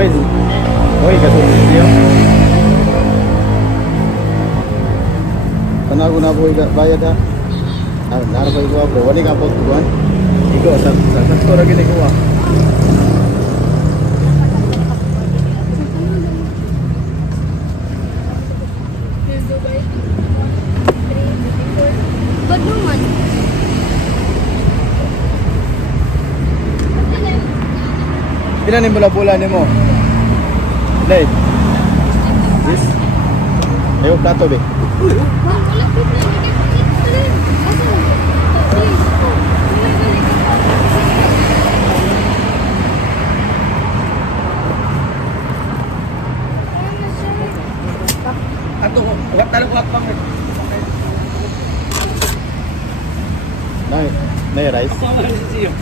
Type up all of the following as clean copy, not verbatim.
Oy, oy, kasunod niyo. Tanago na po bayad ha. Ah, nara pa ikaw bro. Wali ka po tuwan. Ikaw sa sakto ra gini ko. Badungan. Pila ni bola-bola nimo? Dai. Yes. Ayo plato be. Wala ko na. Ato, wag tarong wag pang. Nay rice. Ako ang sisiyo.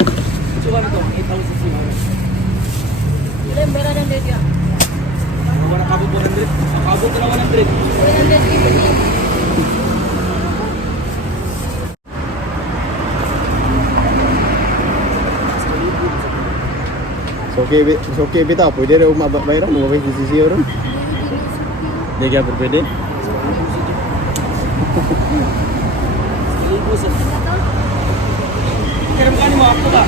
Suwan ko, 8,000 sisiyo. Ilan pera ng date ya? Wala ka po 100. Abot na 100. 100 So okay bitaw, pwede rin mabayaran mo ba si siyo ron? Di kaya po pwede? Kaya mo mo ako ba?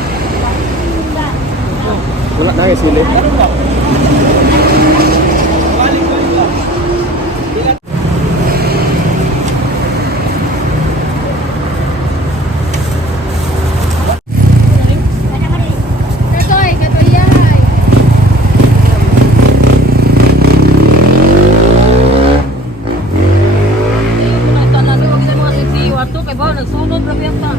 Wala na guys, hindi. Ano ba? Balik ko ba? Ilan? Katoy, katoyay. Tanan wag sa mga sisiyo ato kay ba nagsunod ra biya ta.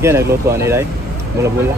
Sige, nagluto ani dai. Bola-bola.